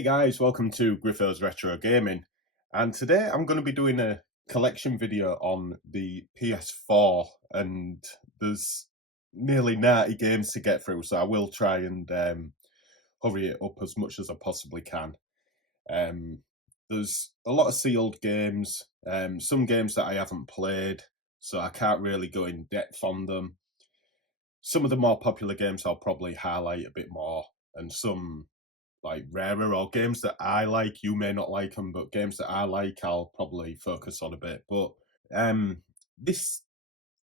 Hey guys, welcome to Griffo's Retro Gaming, and today I'm going to be doing a collection video on the PS4, and there's nearly 90 games to get through, so I will try and hurry it up as much as I possibly can. There's a lot of sealed games, some games that I haven't played, so I can't really go in depth on them. Some of the more popular games I'll probably highlight a bit more, and some like rarer or games that I like, you may not like them, but games that I like, I'll probably focus on a bit. But this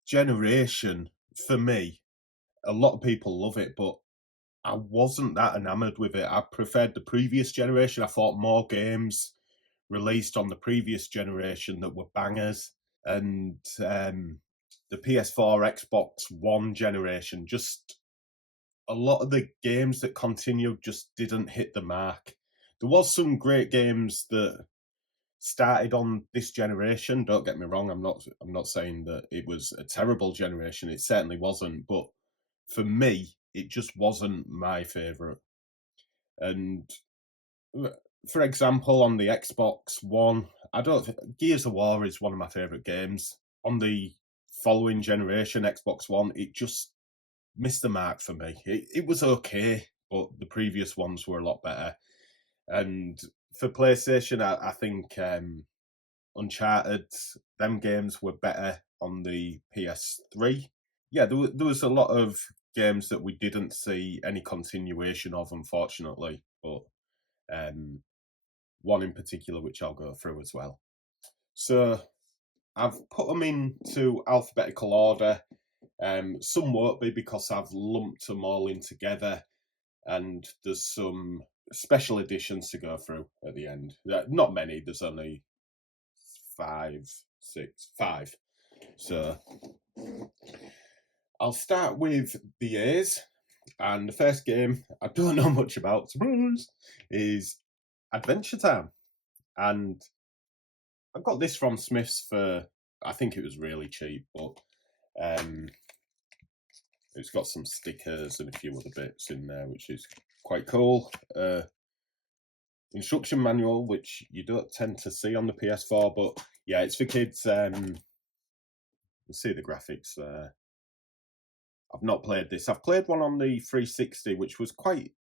generation, for me, a lot of people love it, but I wasn't that enamored with it. I preferred the previous generation. I thought more games released on the previous generation that were bangers, and the PS4, Xbox One generation, just a lot of the games that continued just didn't hit the mark. There was some great games that started on this generation. Don't get me wrong. I'm not saying that it was a terrible generation. It certainly wasn't. But for me, it just wasn't my favourite. And for example, on the Xbox One, Gears of War is one of my favourite games. On the following generation, Xbox One, it just missed the mark for me. It was okay, but the previous ones were a lot better. And for PlayStation, I think Uncharted, them games were better on the PS3. Yeah, there was a lot of games that we didn't see any continuation of, unfortunately, but one in particular which I'll go through as well. So I've put them into alphabetical order. Some won't be because I've lumped them all in together, and there's some special editions to go through at the end. Not many, there's only five. So I'll start with the A's, and the first game I don't know much about, surprise, is Adventure Time. And I got this from Smith's for, I think it was really cheap, but it's got some stickers and a few other bits in there, which is quite cool. Instruction manual, which you don't tend to see on the PS4, but yeah, it's for kids. You see the graphics there. I've not played this. I've played one on the 360, which was quite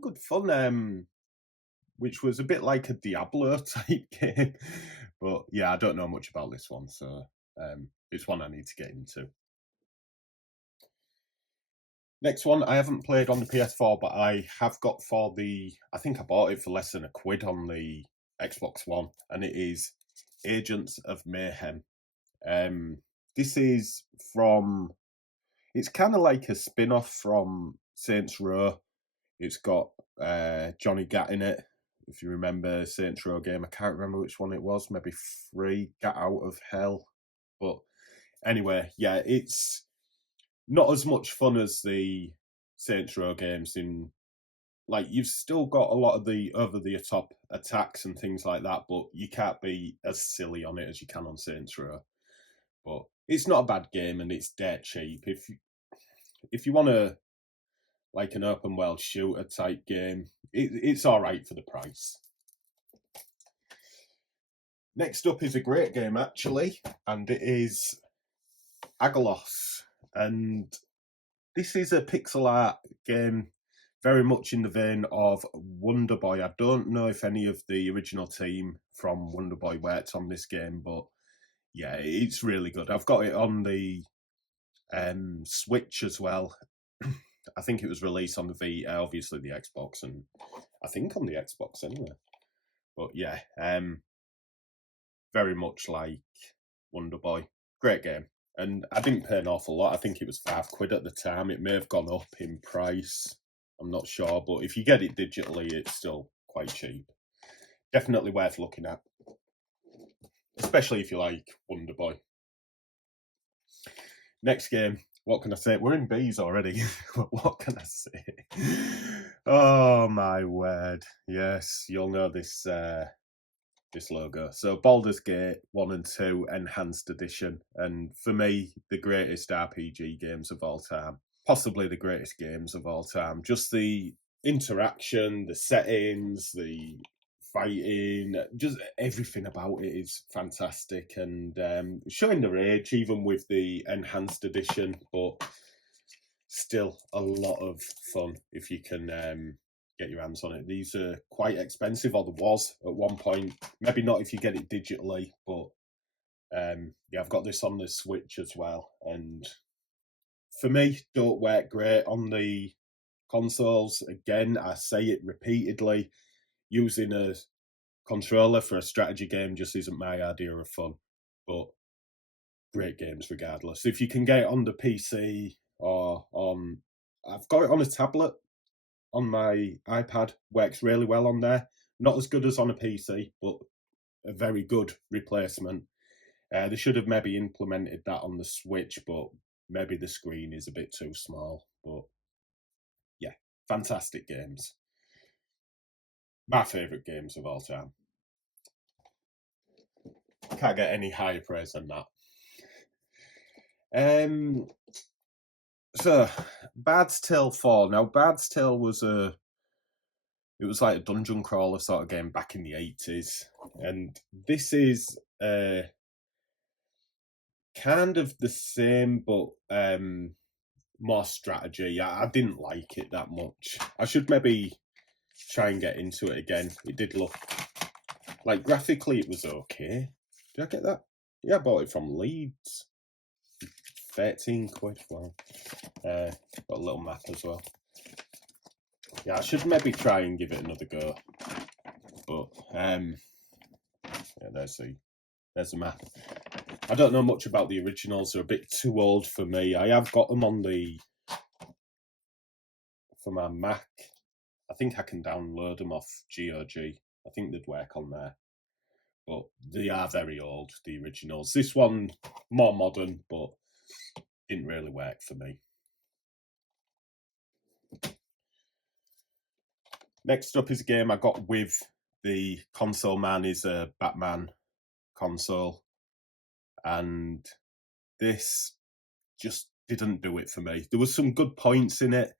good fun. Which was a bit like a Diablo type game, but yeah, I don't know much about this one, so it's one I need to get into. Next one, I haven't played on the PS4, but I have got for I think I bought it for less than £1 on the Xbox One, and it is Agents of Mayhem. This is it's kind of like a spin-off from Saints Row. It's got Johnny Gat in it. If you remember Saints Row game, I can't remember which one it was, maybe 3, Gat Out of Hell. But anyway, yeah, it's not as much fun as the Saints Row games. In like, you've still got a lot of the over-the-top attacks and things like that, but you can't be as silly on it as you can on Saints Row. But it's not a bad game, and it's dirt cheap. If you want to like an open world shooter type game, it's all right for the price. Next up is a great game, actually, and it is Agalos. And this is a pixel art game, very much in the vein of Wonder Boy. I don't know if any of the original team from Wonder Boy worked on this game, but yeah, it's really good. I've got it on the Switch as well. I think it was released on the Vita, obviously the Xbox, and I think on the Xbox anyway. But yeah, very much like Wonder Boy. Great game. And I didn't pay an awful lot. I think it was £5 at the time. It may have gone up in price. I'm not sure. But if you get it digitally, it's still quite cheap. Definitely worth looking at. Especially if you like Wonder Boy. Next game. What can I say? We're in B's already. What can I say? Oh, my word. Yes, you'll know this this logo. So Baldurs Gate 1 and 2 Enhanced Edition. And for me, the greatest RPG games of all time. Possibly the greatest games of all time. Just the interaction, the settings, the fighting, just everything about it is fantastic, and showing their age even with the enhanced edition, but still a lot of fun if you can get your hands on it. These are quite expensive, or there was at one point. Maybe not if you get it digitally, but yeah, I've got this on the Switch as well, and for me, don't work great on the consoles. Again, I say it repeatedly, using a controller for a strategy game just isn't my idea of fun, but great games regardless. If you can get it on the PC or on, I've got it on a tablet on my iPad, works really well on there. Not as good as on a PC, but a very good replacement. They should have maybe implemented that on the Switch, but maybe the screen is a bit too small. But yeah, fantastic games. My favourite games of all time. Can't get any higher praise than that. So, Bard's Tale 4. Now, Bard's Tale was it was like a dungeon crawler sort of game back in the 80s. And this is kind of the same, but more strategy. I didn't like it that much. I should maybe try and get into it again. It did look like graphically it was okay. Did I get that? Yeah, I bought it from Leeds. 13 quid. Wow. Got a little map as well. Yeah, I should maybe try and give it another go. But yeah, there's the map. I don't know much about the originals. They're a bit too old for me. I have got them on for my Mac. I think I can download them off GOG. I think they'd work on there. But they are very old, the originals. This one, more modern, but didn't really work for me. Next up is a game I got with the console man, is a Badman console. And this just didn't do it for me. There was some good points in it,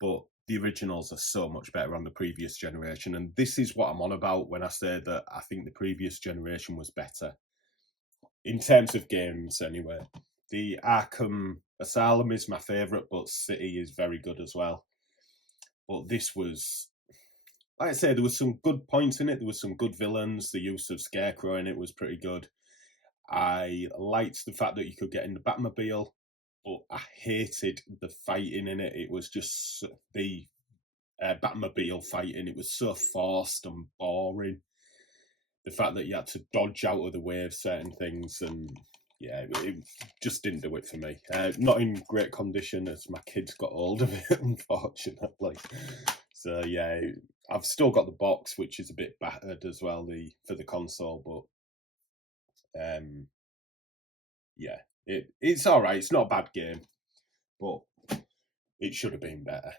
but the originals are so much better on the previous generation. And this is what I'm on about when I say that I think the previous generation was better. In terms of games, anyway. The Arkham Asylum is my favourite, but City is very good as well. But this was, like I say, there was some good points in it. There was some good villains. The use of Scarecrow in it was pretty good. I liked the fact that you could get in the Batmobile, but I hated the fighting in it. It was just the Batmobile fighting. It was so forced and boring. The fact that you had to dodge out of the way of certain things, and yeah, it just didn't do it for me. Not in great condition as my kids got hold of it, unfortunately. So yeah, I've still got the box, which is a bit battered as well, for the console, but yeah, it's all right. It's not a bad game, but it should have been better.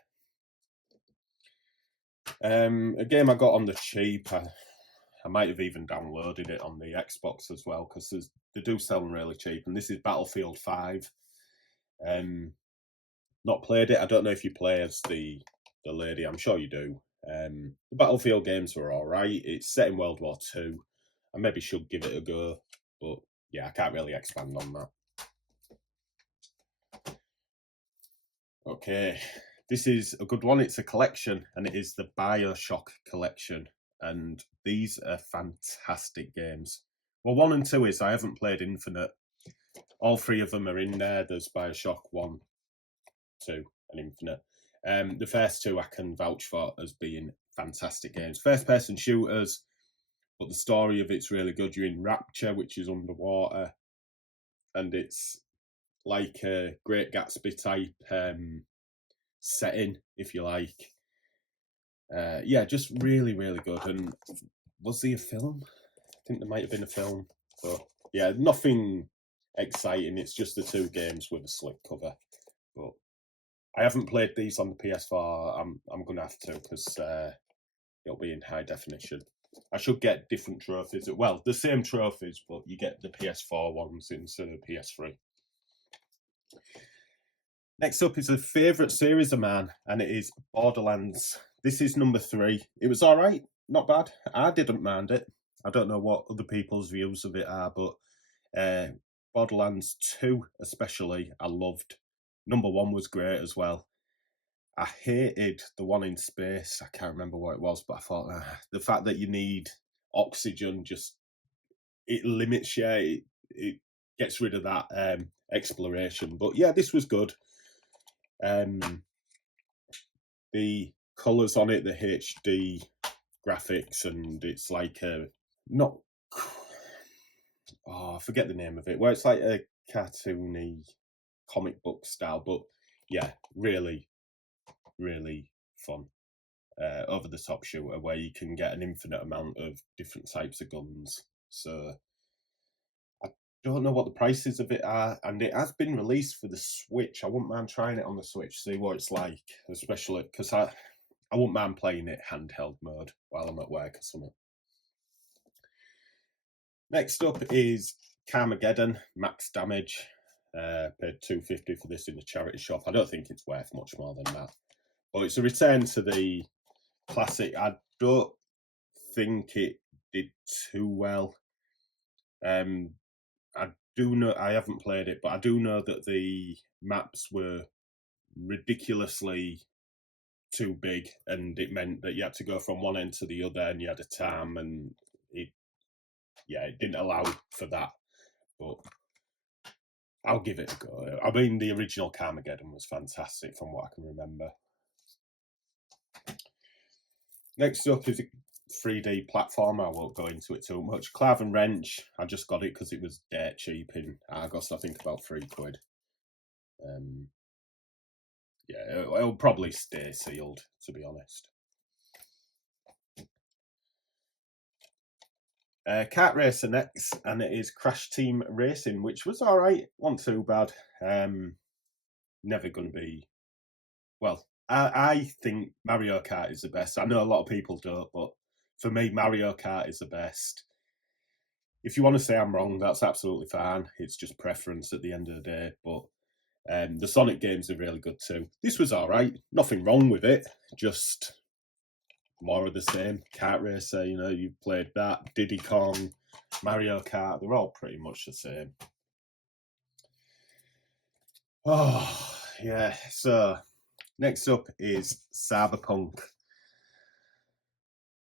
A game I got on the cheap. I might have even downloaded it on the Xbox as well, because they do sell them really cheap. And this is Battlefield 5. Not played it. I don't know if you play as the lady. I'm sure you do. The Battlefield games were all right. It's set in World War II. I maybe should give it a go, but yeah, I can't really expand on that. Okay, this is a good one. It's a collection, and it is the Bioshock Collection. And these are fantastic games. Well, 1 and 2 is, I haven't played Infinite. All 3 of them are in there. There's Bioshock 1, 2, and Infinite. The first 2 I can vouch for as being fantastic games. First-person shooters, but the story of it's really good. You're in Rapture, which is underwater, and it's like a Great Gatsby type setting, if you like. Yeah, just really, really good. And was there a film? I think there might have been a film. But yeah, nothing exciting. It's just the 2 games with a slick cover. But I haven't played these on the PS4. I'm gonna have to, because it'll be in high definition. I should get different trophies. Well, the same trophies, but you get the PS4 ones instead of PS3. Next up is a favourite series of mine, and it is Borderlands This is number 3. It was all right, not bad. I didn't mind it. I don't know what other people's views of it are, but Borderlands 2 especially, I loved. Number 1 was great as well. I hated the one in space. I can't remember what it was, but I thought the fact that you need oxygen just it limits you. It gets rid of that exploration. But yeah, this was good. The colours on it, the HD graphics, and it's like I forget the name of it, where it's like a cartoony comic book style, but yeah, really, really fun. Over the top shooter where you can get an infinite amount of different types of guns. So I don't know what the prices of it are, and it has been released for the Switch. I wouldn't mind trying it on the Switch, see what it's like, especially because I wouldn't mind playing it handheld mode while I'm at work or something. Next up is Carageddon Max Damage. Paid $2.50 for this in the charity shop. I don't think it's worth much more than that. But it's a return to the classic. I don't think it did too well. I do know, I haven't played it, but I do know that the maps were ridiculously too big, and it meant that you had to go from one end to the other, and you had a time, and it didn't allow for that. But I'll give it a go. I mean, the original Carageddon was fantastic from what I can remember. Next up is a 3D platformer. I won't go into it too much. Clavi Wrench. I just got it because it was dirt cheap in Argos. I think about £3. Yeah, it'll probably stay sealed, to be honest. Kart Racer next, and it is Crash Team Racing, which was all right, wasn't too bad. Never going to be... Well, I think Mario Kart is the best. I know a lot of people don't, but for me, Mario Kart is the best. If you want to say I'm wrong, that's absolutely fine. It's just preference at the end of the day, but the Sonic games are really good too. This was all right. Nothing wrong with it. Just more of the same. Kart Racer, you played that. Diddy Kong, Mario Kart, they're all pretty much the same. Oh, yeah. So, next up is Cyberpunk.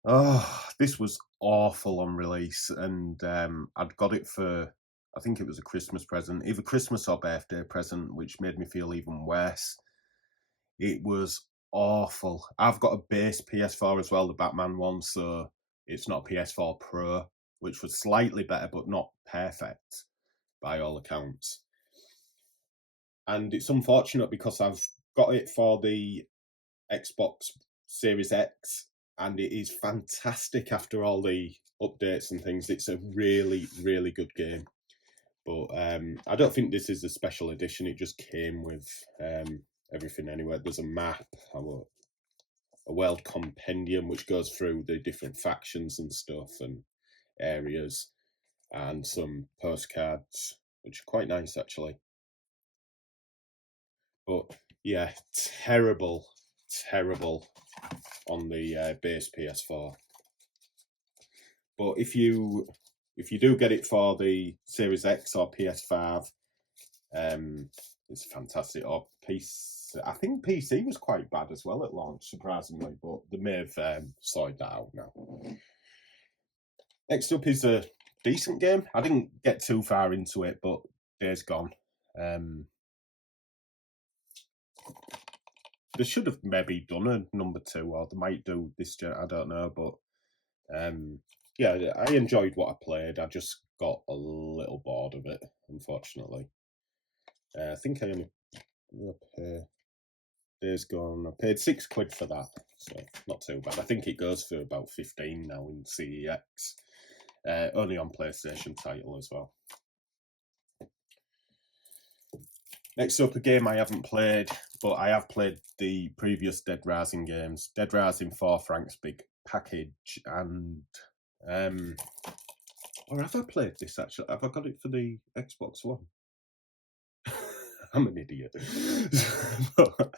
Oh, this was awful on release, and I'd got it for, I think it was a Christmas present, either Christmas or birthday present, which made me feel even worse. It was awful. I've got a base PS4 as well, the Batman one, so it's not a PS4 Pro, which was slightly better, but not perfect by all accounts. And it's unfortunate because I've got it for the Xbox Series X, and it is fantastic after all the updates and things. It's a really, really good game. But I don't think this is a special edition. It just came with everything anyway. There's a map, a world compendium, which goes through the different factions and stuff and areas, and some postcards, which are quite nice, actually. But yeah, terrible on the base PS4. But if you do get it for the Series X or PS5, it's fantastic. Or PC, I think PC was quite bad as well at launch, surprisingly, but they may have sorted that out now. Next up is a decent game. I didn't get too far into it, but Days Gone. They should have maybe done a number 2, or they might do this year, I don't know, but yeah, I enjoyed what I played. I just got a little bored of it, unfortunately. I think I only Days Gone. I paid £6 for that, so not too bad. I think it goes for about 15 now in CEX. Only on PlayStation title as well. Next up, a game I haven't played, but I have played the previous Dead Rising games. Dead Rising 4 Frank's Big Package, and or have I played this actually? Have I got it for the Xbox One? I'm an idiot. But,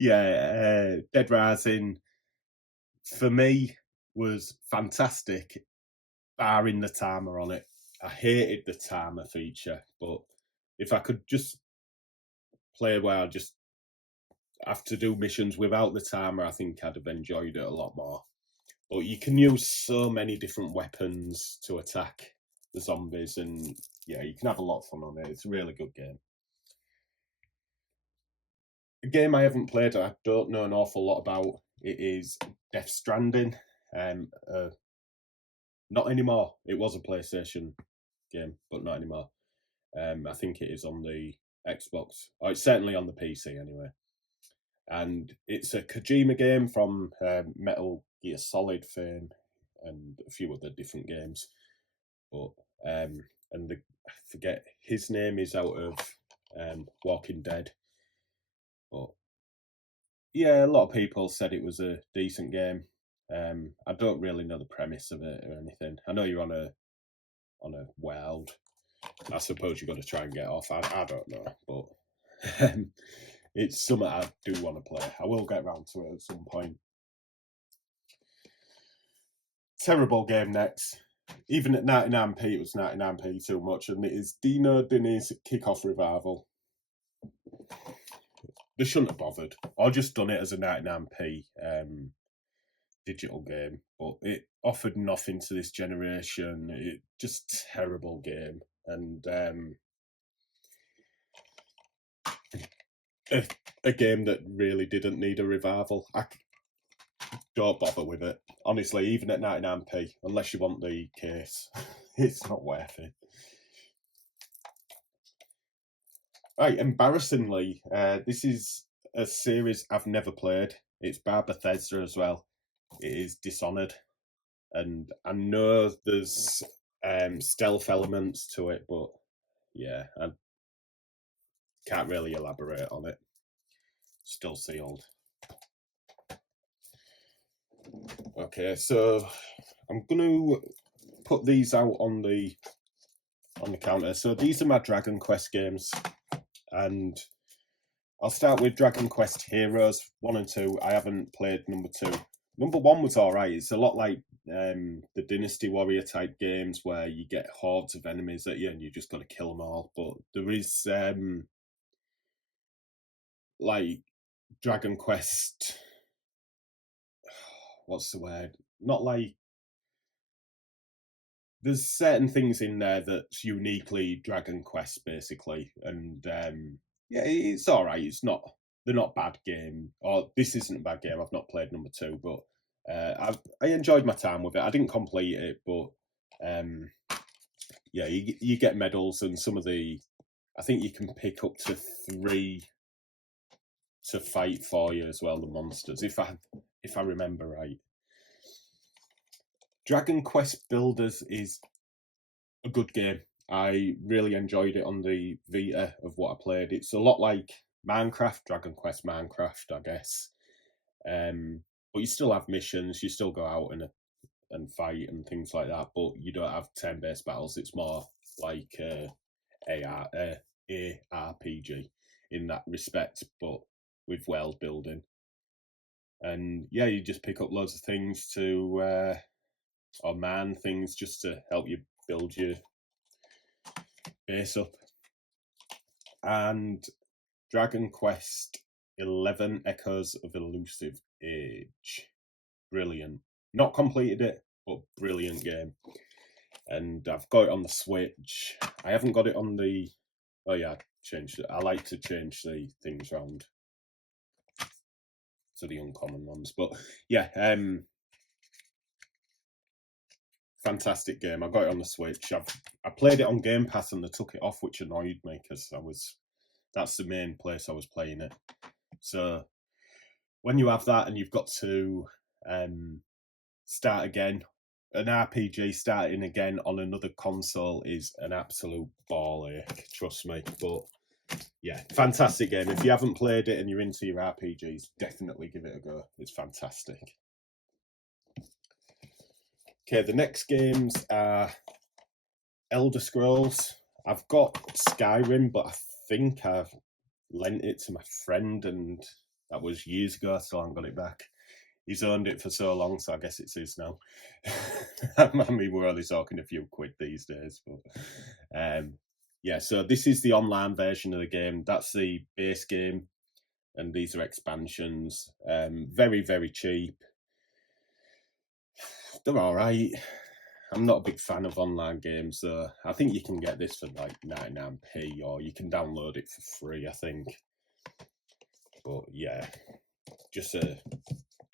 Yeah, Dead Rising for me was fantastic, barring the timer on it. I hated the timer feature, but if I could just play where I just have to do missions without the timer, I think I'd have enjoyed it a lot more. But you can use so many different weapons to attack the zombies, and yeah, you can have a lot of fun on it. It's a really good game. A game I haven't played, I don't know an awful lot about, it is Death Stranding. Not anymore. It was a PlayStation game, but not anymore. I think it is on the Xbox. Or it's certainly on the PC anyway. And it's a Kojima game from Metal Gear Solid fame and a few other different games. But I forget, his name is out of Walking Dead. But yeah, a lot of people said it was a decent game. I don't really know the premise of it or anything. I know you're on a world. I suppose you've got to try and get off. I don't know, but it's something I do want to play. I will get around to it at some point. Terrible game next. Even at 99p, it was 99p too much, and it is Dino Denise Kickoff Revival. They shouldn't have bothered. I just done it as a 99p digital game, but it offered nothing to this generation. It just terrible game, and a game that really didn't need a revival. I don't bother with it, honestly. Even at 99p, unless you want the case, it's not worth it. Right, embarrassingly, this is a series I've never played. It's by Bethesda as well. It is Dishonored, and I know there's stealth elements to it, but yeah, I can't really elaborate on it. Still sealed. Okay, so I'm going to put these out on the counter. So these are my Dragon Quest games, and I'll start with Dragon Quest Heroes 1 and 2. I haven't played number 2. Number 1 was alright. It's a lot like the Dynasty Warrior type games where you get hordes of enemies at you and you just got to kill them all. But there is like Dragon Quest, what's the word? Not like, there's certain things in there that's uniquely Dragon Quest basically, and yeah, it's all right. It's not, they're not bad game, or this isn't a bad game. I've not played number 2, but I enjoyed my time with it. I didn't complete it, but yeah, you get medals, and some of the, I think you can pick up to 3 to fight for you as well, the monsters, if I remember right. Dragon Quest Builders is a good game. I really enjoyed it on the Vita of what I played. It's a lot like Minecraft, Dragon Quest Minecraft, I guess. But you still have missions, you still go out and fight and things like that, but you don't have turn-based battles. It's more like ARPG in that respect, but with world building. And yeah, you just pick up loads of things to or man things just to help you build your base up. And Dragon Quest 11 Echoes of Elusive Age. Brilliant. Not completed it, but brilliant game. And I've got it on the Switch. I haven't got it on the, oh yeah, changed it. I like to change the things around to the uncommon ones. But yeah, fantastic game. I got it on the Switch. I played it on Game Pass and they took it off, which annoyed me because that's the main place I was playing it. So when you have that and you've got to start again, an RPG starting again on another console is an absolute ball ache, trust me. But yeah, fantastic game. If you haven't played it and you're into your RPGs, definitely give it a go. It's fantastic. Okay, the next games are Elder Scrolls. I've got Skyrim, but I think I've lent it to my friend and That was years ago, I still haven't got it back. He's owned it for so long, so I guess it's his now. I mean, we're only talking a few quid these days, but yeah, so this is the online version of the game. That's the base game, and these are expansions. Very, very cheap. They're all right. I'm not a big fan of online games, so I think you can get this for like 99p, or you can download it for free, I think. But yeah, just a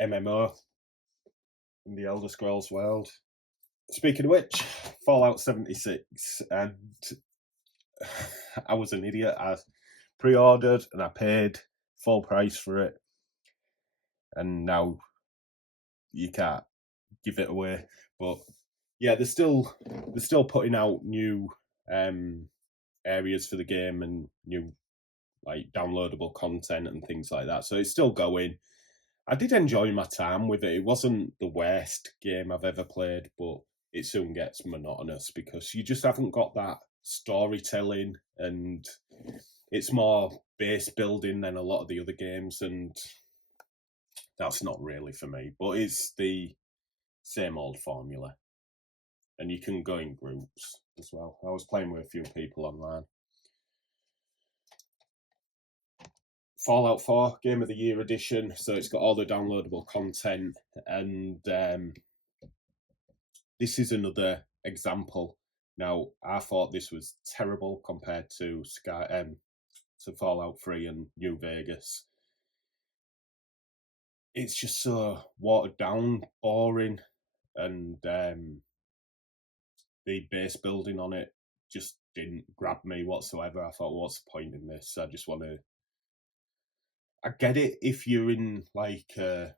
MMO in the Elder Scrolls world. Speaking of which, Fallout 76, and I was an idiot. I pre-ordered and I paid full price for it, and now you can't give it away. But yeah, they're still putting out new areas for the game and new like downloadable content and things like that. So it's still going. I did enjoy my time with it. It wasn't the worst game I've ever played, but it soon gets monotonous because you just haven't got that storytelling, and it's more base building than a lot of the other games, and that's not really for me. But it's the same old formula, and you can go in groups as well. I was playing with a few people online. Fallout 4 Game of the Year edition, so it's got all the downloadable content, and this is another example. Now, I thought this was terrible compared to Fallout 3 and New Vegas. It's just so watered down, boring, and the base building on it just didn't grab me whatsoever. I thought, what's the point in this? I just want to... I get it if you're in like a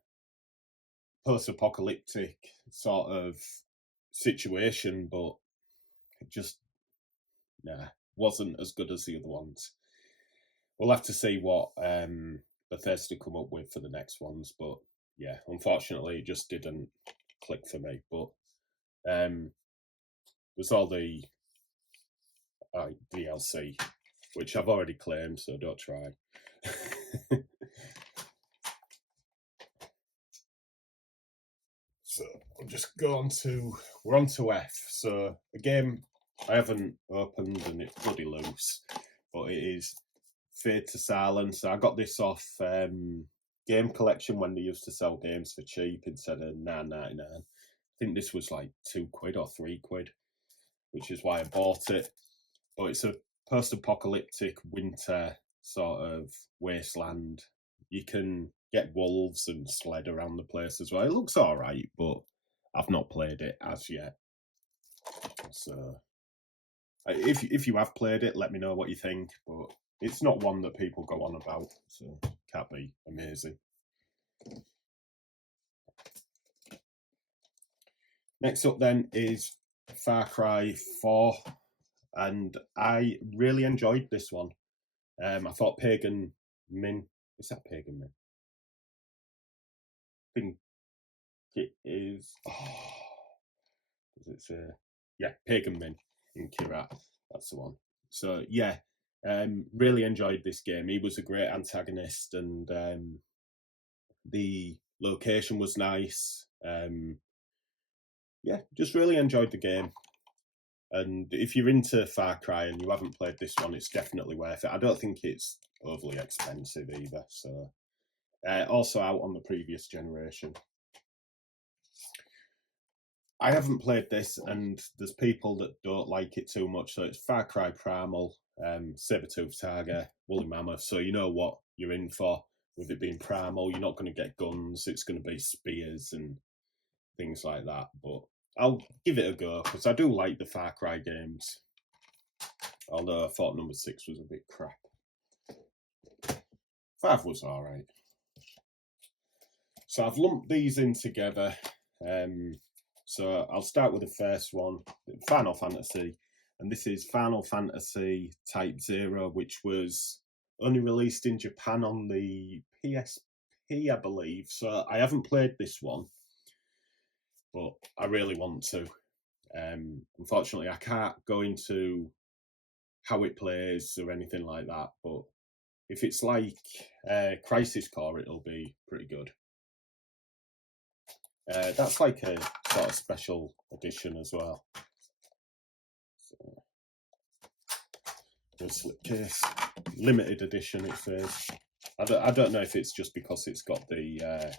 post-apocalyptic sort of situation, but it just wasn't as good as the other ones. We'll have to see what Bethesda come up with for the next ones, but yeah, unfortunately, it just didn't click for me. But there's all the DLC, which I've already claimed, so don't try. So I'll just go on to, we're on to F. So a game I haven't opened and it's bloody loose, but it is Fade to Silence. I got this off Game Collection when they used to sell games for cheap instead of £9.99. I think this was like £2 or £3, which is why I bought it. But it's a post-apocalyptic winter sort of wasteland. You can get wolves and sled around the place as well. It looks all right, but I've not played it as yet. So if you have played it, let me know what you think. But it's not one that people go on about, so can't be amazing. Next up then is Far Cry 4, and I really enjoyed this one. I thought Pagan Min... Is that Pagan Min? I think it is... does it say? Yeah, Pagan Min in Kirat. That's the one. So yeah, really enjoyed this game. He was a great antagonist, and the location was nice. Yeah, just really enjoyed the game. And if you're into Far Cry and you haven't played this one, it's definitely worth it. I don't think it's overly expensive either. So also out on the previous generation. I haven't played this, and there's people that don't like it too much. So it's Far Cry Primal, Sabertooth Tiger, Woolly Mammoth. So you know what you're in for with it being Primal. You're not going to get guns. It's going to be spears and things like that. But I'll give it a go because I do like the Far Cry games. Although I thought number 6 was a bit crap. 5 was all right. So I've lumped these in together. So I'll start with the first one, Final Fantasy. And this is Final Fantasy Type 0, which was only released in Japan on the PSP, I believe. So I haven't played this one, but I really want to. Unfortunately, I can't go into how it plays or anything like that, but if it's like Crisis Core, it'll be pretty good. That's like a sort of special edition as well. So, a slipcase, limited edition. It says. I don't know if it's just because it's got the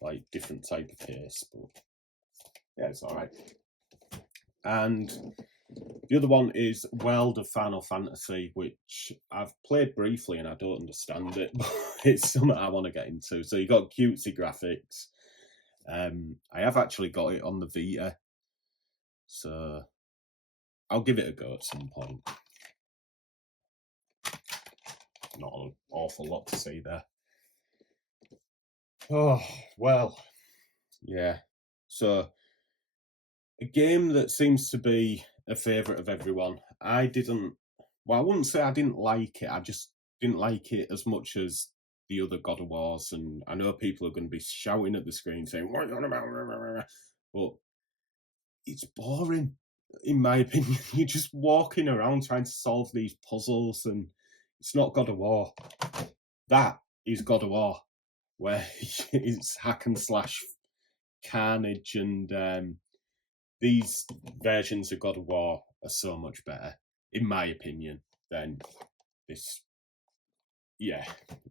like different type of case, but yeah, it's all right. And the other one is World of Final Fantasy, which I've played briefly and I don't understand it, but it's something I want to get into. So you got cutesy graphics. I have actually got it on the Vita, so I'll give it a go at some point. Not an awful lot to see there. Oh, well, yeah. So, a game that seems to be a favourite of everyone. I wouldn't say I didn't like it, I just didn't like it as much as the other God of Wars, and I know people are going to be shouting at the screen saying, what are you on about? But it's boring, in my opinion. You're just walking around trying to solve these puzzles, and it's not God of War. That is God of War, where it's hack and slash carnage, and these versions of God of War are so much better, in my opinion, than this. Yeah,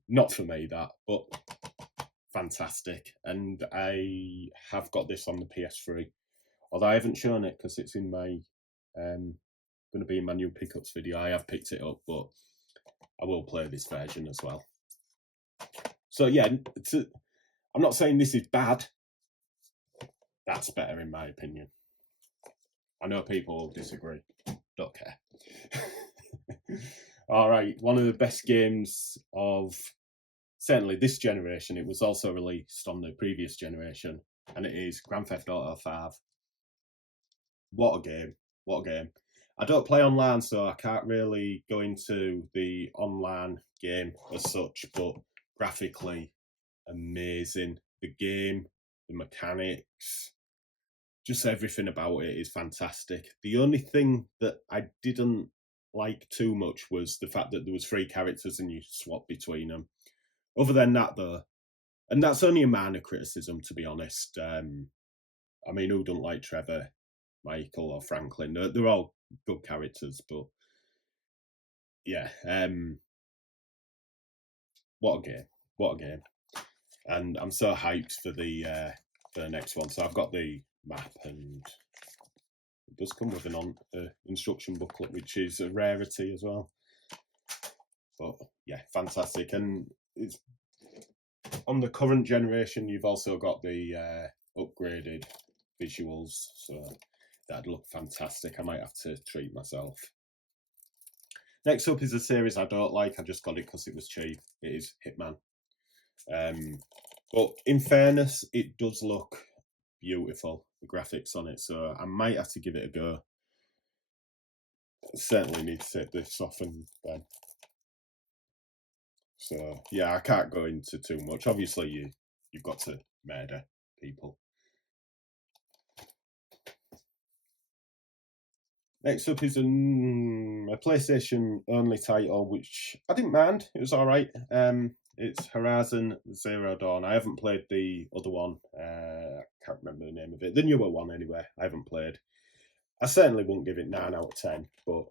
not for me, that, but fantastic. And I have got this on the PS3, although I haven't shown it because it's in my going to be in my new pickups video. I have picked it up, but I will play this version as well. So yeah, I'm not saying this is bad. That's better in my opinion. I know people disagree. Don't care. All right, one of the best games of certainly this generation. It was also released on the previous generation, and it is Grand Theft Auto 5. What a game. What a game. I don't play online, so I can't really go into the online game as such, but graphically, amazing. The game, the mechanics, just everything about it is fantastic. The only thing that I didn't like too much was the fact that there was 3 characters and you swap between them. Other than that, though, and that's only a minor criticism, to be honest. I mean, who don't like Trevor, Michael, or Franklin? They're all good characters, but yeah, what a game! What a game! And I'm so hyped for the next one. So I've got the map, and it does come with an instruction booklet, which is a rarity as well. But yeah, fantastic. And it's on the current generation. You've also got the upgraded visuals, so that'd look fantastic. I might have to treat myself. Next up is a series I don't like. I just got it because it was cheap. It is Hitman. But in fairness, it does look beautiful, the graphics on it, so I might have to give it a go. I certainly need to take this off and then. So yeah, I can't go into too much. Obviously, you've got to murder people. Next up is a PlayStation only title, which I didn't mind. It was all right. It's Horizon Zero Dawn. I haven't played the other one. I can't remember the name of it. The newer one, anyway. I haven't played. I certainly wouldn't give it 9 out of 10, but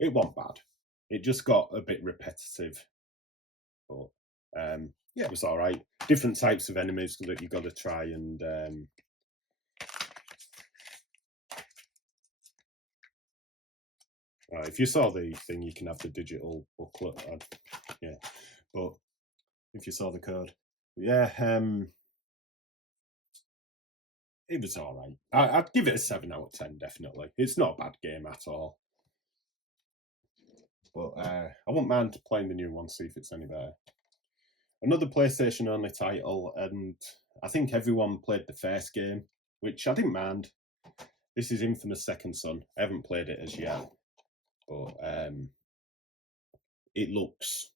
it wasn't bad. It just got a bit repetitive. But yeah, it was all right. Different types of enemies that you've got to try and if you saw the thing, you can have the digital booklet. Yeah, but if you saw the code, yeah, it was all right. I'd give it a 7 out of 10, definitely. It's not a bad game at all. But I wouldn't mind playing the new one, see if it's any better. Another PlayStation only title, and I think everyone played the first game, which I didn't mind. This is Infamous Second Son. I haven't played it as yet, but it looks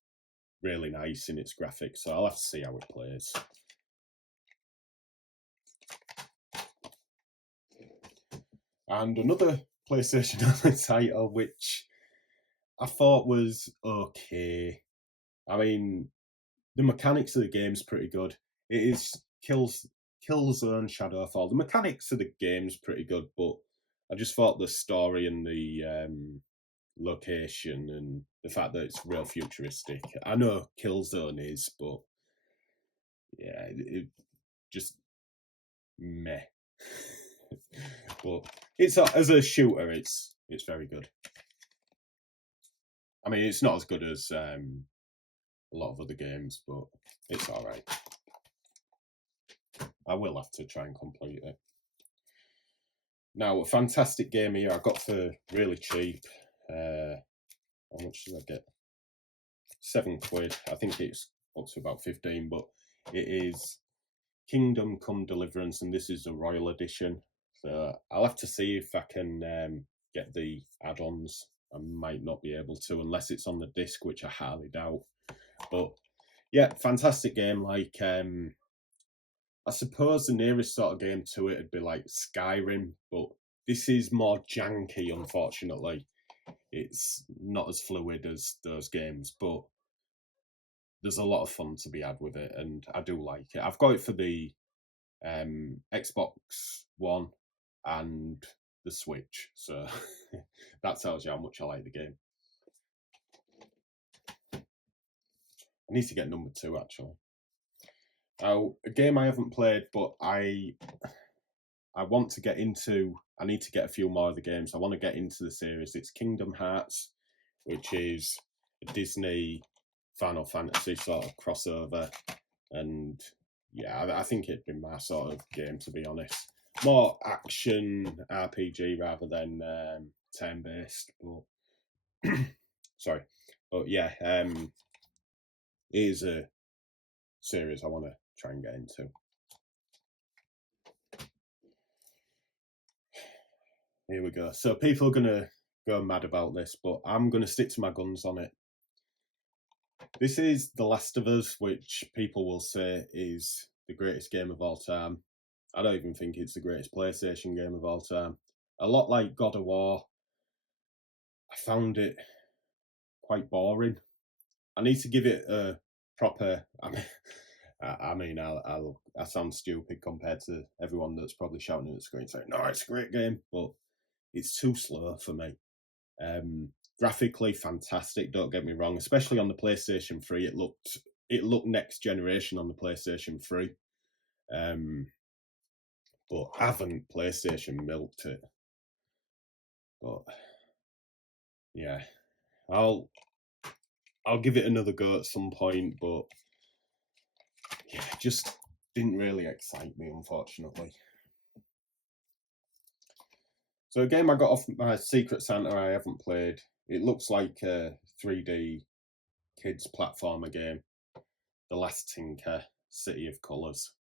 really nice in its graphics, so I'll have to see how it plays. And another PlayStation only title, which I thought was okay. I mean, the mechanics of the game's pretty good. It is Killzone Shadowfall. The mechanics of the game's pretty good, but I just thought the story and the location and the fact that it's real futuristic. I know Killzone is, but yeah, it just meh. But it's as a shooter, it's very good. I mean, it's not as good as a lot of other games, but it's all right. I will have to try and complete it. Now, a fantastic game here I got for really cheap. How much did I get? £7. I think it's up to about 15, but it is Kingdom Come Deliverance, and this is the Royal Edition. So I'll have to see if I can get the add-ons. I might not be able to unless it's on the disc, which I highly doubt. But yeah, fantastic game. Like I suppose the nearest sort of game to it would be like Skyrim, but this is more janky, unfortunately. It's not as fluid as those games, but there's a lot of fun to be had with it, and I do like it. I've got it for the Xbox One and the Switch, so that tells you how much I like the game. I need to get number 2, actually. Now, a game I haven't played, but I want to get into. I need to get a few more of the games. I want to get into the series. It's Kingdom Hearts, which is a Disney Final Fantasy sort of crossover, and yeah, I think it'd be my sort of game, to be honest. More action RPG rather than turn-based. But sorry, but yeah, it is a series I want to try and get into. Here we go. So people are going to go mad about this, but I'm going to stick to my guns on it. This is The Last of Us, which people will say is the greatest game of all time. I don't even think it's the greatest PlayStation game of all time. A lot like God of War, I found it quite boring. I need to give it a proper... I sound stupid compared to everyone that's probably shouting at the screen saying, no, it's a great game, but it's too slow for me. Graphically fantastic, don't get me wrong, especially on the PlayStation 3. It looked next generation on the PlayStation 3. But haven't PlayStation milked it. But yeah, I'll give it another go at some point, but yeah, it just didn't really excite me, unfortunately. So a game I got off my Secret Santa I haven't played. It looks like a 3D kids platformer game. The Last Tinker, City of Colours.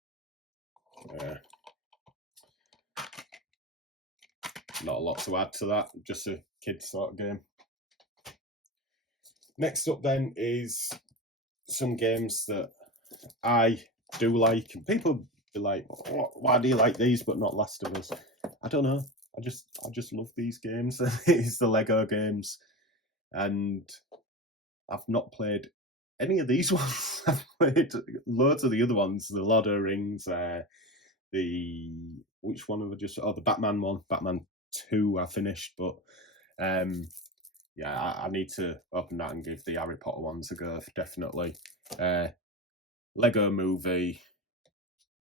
Not a lot to add to that, just a kids sort of game. Next up then is some games that I do like. People be like, why do you like these but not Last of Us? I don't know. I just love these games. It's the Lego games, and I've not played any of these ones. I've played loads of the other ones, the Lord of the Rings, which one have I just? Oh, the Batman one, Batman 2. I finished, but yeah, I need to open that and give the Harry Potter ones a go. Definitely, Lego Movie,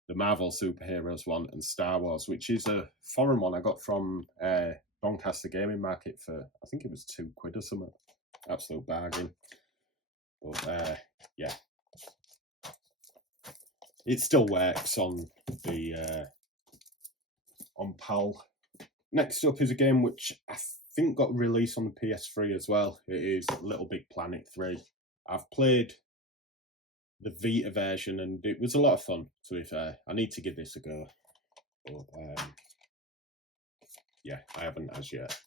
the Marvel Superheroes one, and Star Wars, which is a foreign one I got from Doncaster Gaming Market for, I think it was £2 or something. Absolute bargain. But yeah, it still works on the on PAL. Next up is a game which I think got released on the PS3 as well. It is Little Big Planet 3. I've played the Vita version and it was a lot of fun, to be fair. I need to give this a go. But yeah, I haven't as yet.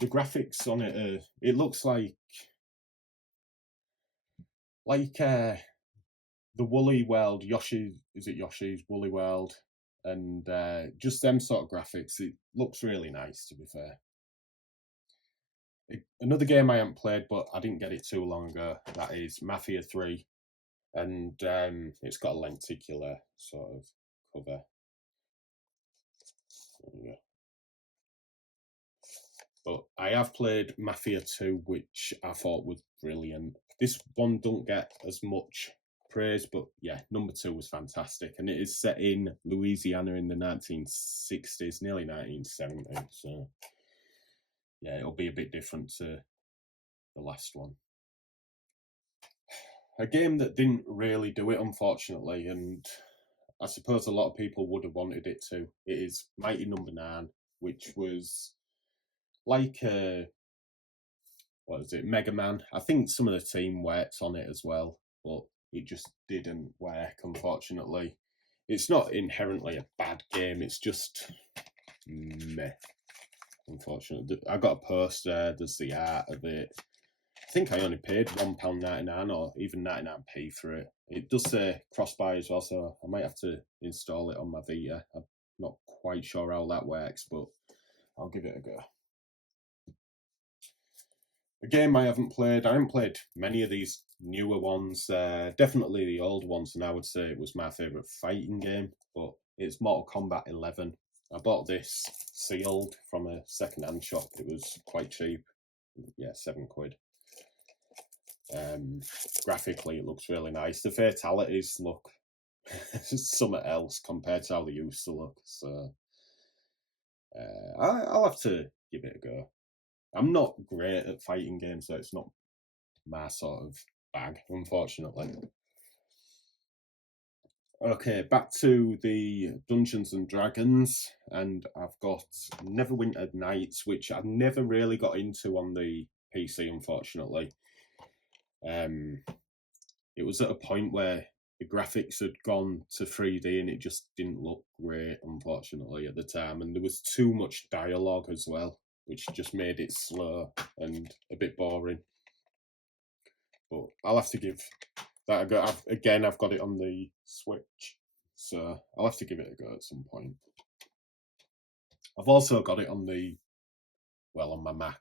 The graphics on it, it looks like the Woolly World, Yoshi, is it Yoshi's Woolly World? And just them sort of graphics. It looks really nice, to be fair. Another game I haven't played, but I didn't get it too long ago. That is Mafia 3, and it's got a lenticular sort of cover. Yeah. But I have played Mafia 2, which I thought was brilliant. This one don't get as much praise, but yeah, number 2 was fantastic. And it is set in Louisiana in the 1960s, nearly 1970s. So yeah, it'll be a bit different to the last one. A game that didn't really do it, unfortunately, and I suppose a lot of people would have wanted it to. It is Mighty Number 9, which was like a, what is it, Mega Man. I think some of the team worked on it as well, but it just didn't work, unfortunately. It's not inherently a bad game, it's just meh, unfortunately. I got a poster, there's the art of it. I think I only paid £1.99 or even 99p for it. It does say cross-buy as well, so I might have to install it on my Vita. I'm not quite sure how that works, but I'll give it a go. A game I haven't played many of these newer ones, definitely the old ones, and I would say it was my favourite fighting game, but it's Mortal Kombat 11. I bought this sealed from a second-hand shop. It was quite cheap, yeah, £7. Graphically, it looks really nice. The fatalities look something else compared to how they used to look. So I'll have to give it a go. I'm not great at fighting games, so it's not my sort of bag, unfortunately. Okay, back to the Dungeons and Dragons, and I've got Neverwintered Nights, which I never really got into on the PC, unfortunately. It was at a point where the graphics had gone to 3D and it just didn't look great, unfortunately, at the time. And there was too much dialogue as well, which just made it slow and a bit boring. But I'll have to give that a go. I've got it on the Switch, so I'll have to give it a go at some point. I've also got it on my Mac.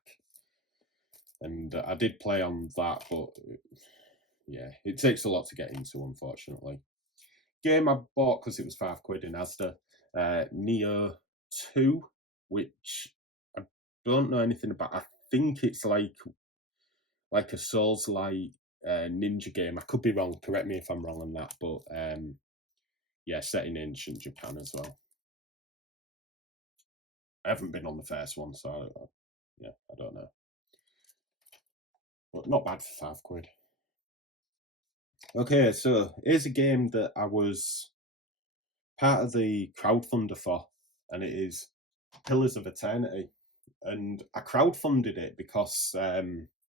And I did play on that, but yeah, it takes a lot to get into, unfortunately. Game I bought because it was £5 in Asda. Neo 2, which I don't know anything about. I think it's like a Souls-like ninja game. I could be wrong. Correct me if I'm wrong on that. But yeah, set in ancient Japan as well. I haven't been on the first one, so yeah, I don't know. But not bad for £5. Okay, so here's a game that I was part of the crowdfunder for, and it is Pillars of Eternity. And I crowdfunded it because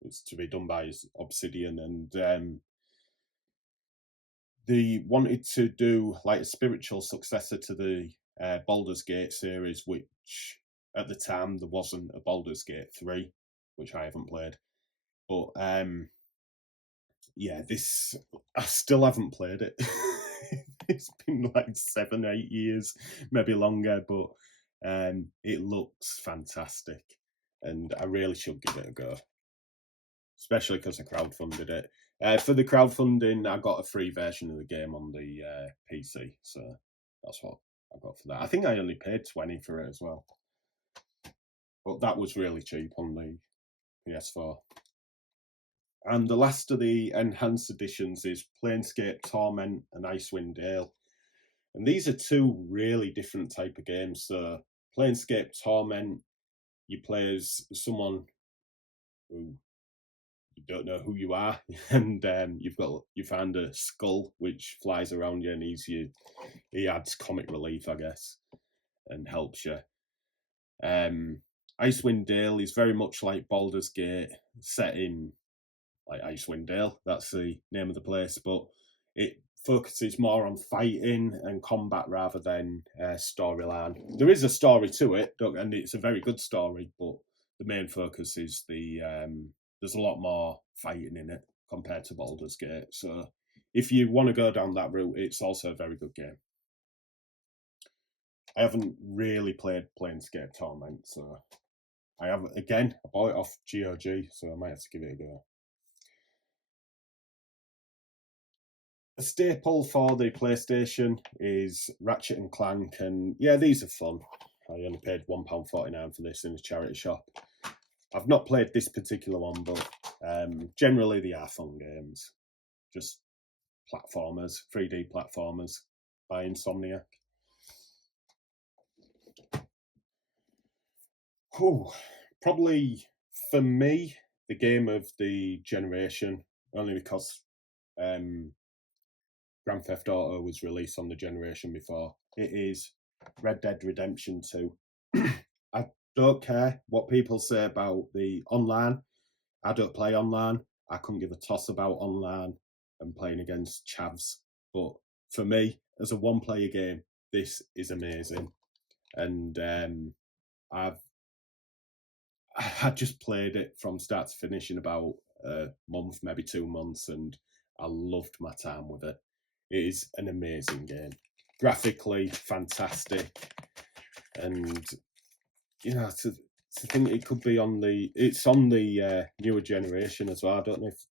it's to be done by Obsidian, and they wanted to do like a spiritual successor to the Baldurs Gate series, which at the time there wasn't a Baldurs Gate 3, which I haven't played. But yeah, this I still haven't played it. It's been like 7, 8 years, maybe longer, but it looks fantastic, and I really should give it a go, especially because I crowdfunded it. For the crowdfunding, I got a free version of the game on the PC, so that's what I got for that. I think I only paid 20 for it as well, but that was really cheap on the PS4. And the last of the enhanced editions is Plscape, Torment, and Icewind Dale. And these are two really different type of games. So Plscape Torment, you play as someone who you don't know who you are, and you find a skull which flies around you, and he adds comic relief, I guess, and helps you. Icewind Dale is very much like Baldur's Gate, set in like Icewind Dale. That's the name of the place, but it focuses more on fighting and combat rather than storyline. There is a story to it, and it's a very good story, but the main focus is there's a lot more fighting in it compared to Baldur's Gate. So if you want to go down that route, it's also a very good game. I haven't really played Plscape Torment, so I have, again, I bought it off GOG, so I might have to give it a go. A staple for the PlayStation is Ratchet and Clank, and yeah, these are fun. I only paid £1.49 for this in a charity shop. I've not played this particular one, but generally they are fun games. Just platformers, 3D platformers by Insomniac. Probably for me, the game of the generation, only because Grand Theft Auto was released on the generation before. It is Red Dead Redemption 2. I don't care what people say about the online. I don't play online. I couldn't give a toss about online and playing against chavs. But for me, as a one-player game, this is amazing. And I just played it from start to finish in about a month, maybe 2 months, and I loved my time with it. It is an amazing game. Graphically fantastic. And, you know, to think it could be on the... It's on the newer generation as well. I don't know if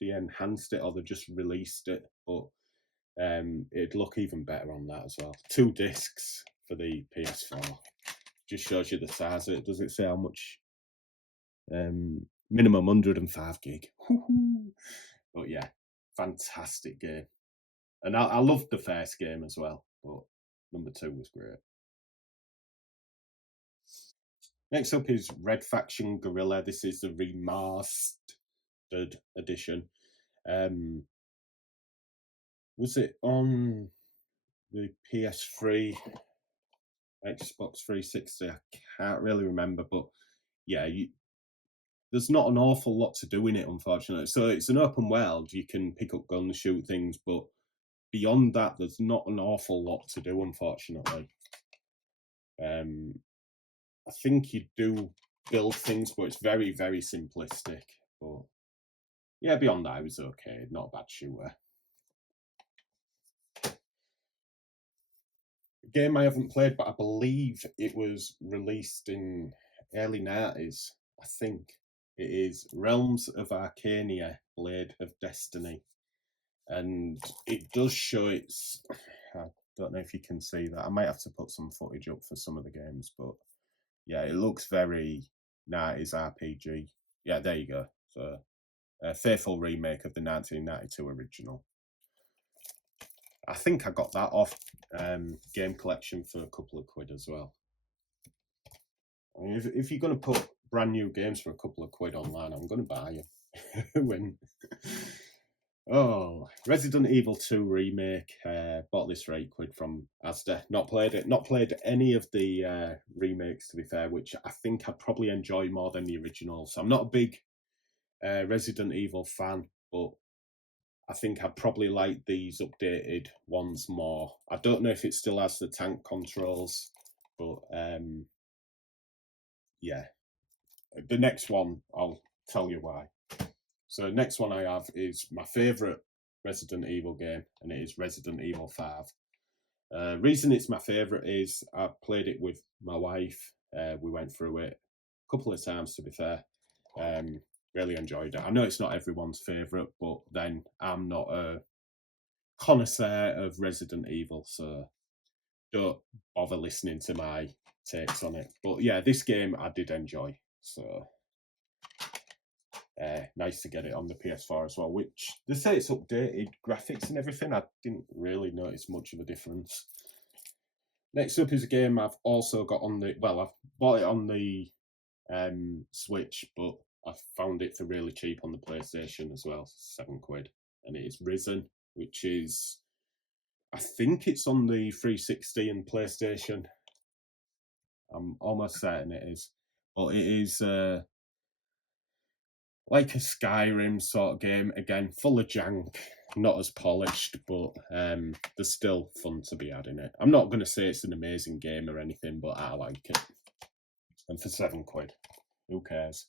they enhanced it or they just released it, but it'd look even better on that as well. 2 discs for the PS4. Just shows you the size of it. Does it say how much? Minimum 105 gig. But yeah, fantastic game. And I loved the first game as well, but number 2 was great. Next up is Red Faction Guerrilla. This is the remastered edition. Was it on the PS3, Xbox 360? I can't really remember, but yeah, there's not an awful lot to do in it, unfortunately. So it's an open world. You can pick up guns, shoot things, but beyond that, there's not an awful lot to do, unfortunately. I think you do build things, but it's very, very simplistic. But yeah, beyond that, it was okay. Not a bad shooter. A game I haven't played, but I believe it was released in early 90s. I think it is Realms of Arcania, Blade of Destiny. And it does show its... I don't know if you can see that. I might have to put some footage up for some of the games, but yeah, it looks very 90s RPG. Yeah, there you go. So, a faithful remake of the 1992 original. I think I got that off Game Collection for a couple of quid as well. I mean, if you're going to put brand new games for a couple of quid online, I'm going to buy them. Oh, Resident Evil 2 remake. Bought this for £8 from Asda. Not played it. Not played any of the remakes, to be fair, which I think I'd probably enjoy more than the original. So I'm not a big Resident Evil fan, but I think I'd probably like these updated ones more. I don't know if it still has the tank controls, but yeah. The next one, I'll tell you why. So the next one I have is my favourite Resident Evil game, and it is Resident Evil 5. Reason it's my favourite is I played it with my wife. We went through it a couple of times, to be fair. Really enjoyed it. I know it's not everyone's favourite, but then I'm not a connoisseur of Resident Evil, so don't bother listening to my takes on it. But yeah, this game I did enjoy, so nice to get it on the PS4 as well, which they say it's updated graphics and everything. I didn't really notice much of a difference. Next up is a game I've also got on the... Well, I've bought it on the Switch, but I found it for really cheap on the PlayStation as well, £7. And it is Risen, which is... I think it's on the 360 and PlayStation. I'm almost certain it is. But it is... like a Skyrim sort of game, again, full of jank, not as polished, but there's still fun to be had in it. I'm not going to say it's an amazing game or anything, but I like it. And for £7, who cares?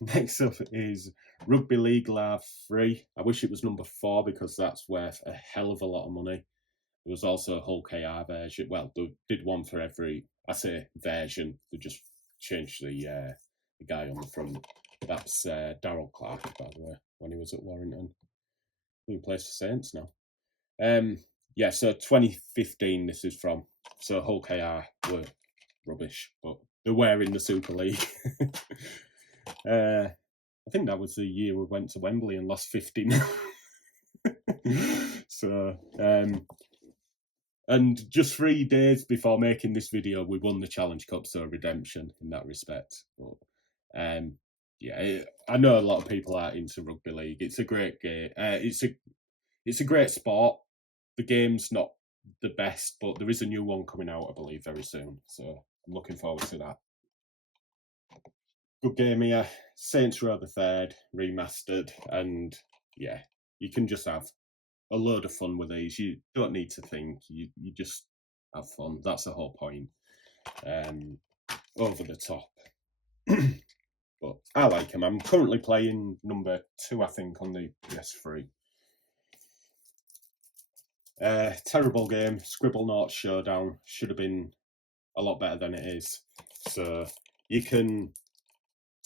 Next up is Rugby League Live 3. I wish it was number 4 because that's worth a hell of a lot of money. There was also a Hulk AR version. Well, they did one for every, I say version, they just changed the guy on the front. That's Darryl Clark, by the way, when he was at Warrington. He plays for Saints now. Yeah, so 2015 this is from. So Hulk AR were rubbish, but they're wearing the Super League. I think that was the year we went to Wembley and lost 15. So, and just 3 days before making this video, we won the Challenge Cup, so redemption in that respect. But yeah, I know a lot of people are into rugby league. It's a great game. It's a great sport. The game's not the best, but there is a new one coming out, I believe, very soon. So I'm looking forward to that. Good game here. Saints Row the Third remastered, and yeah, you can just have a load of fun with these. You don't need to think. You just have fun. That's the whole point. Over the top. But I like them. I'm currently playing number 2, I think, on the PS3. Terrible game. Scribble Naught Showdown should have been a lot better than it is. So you can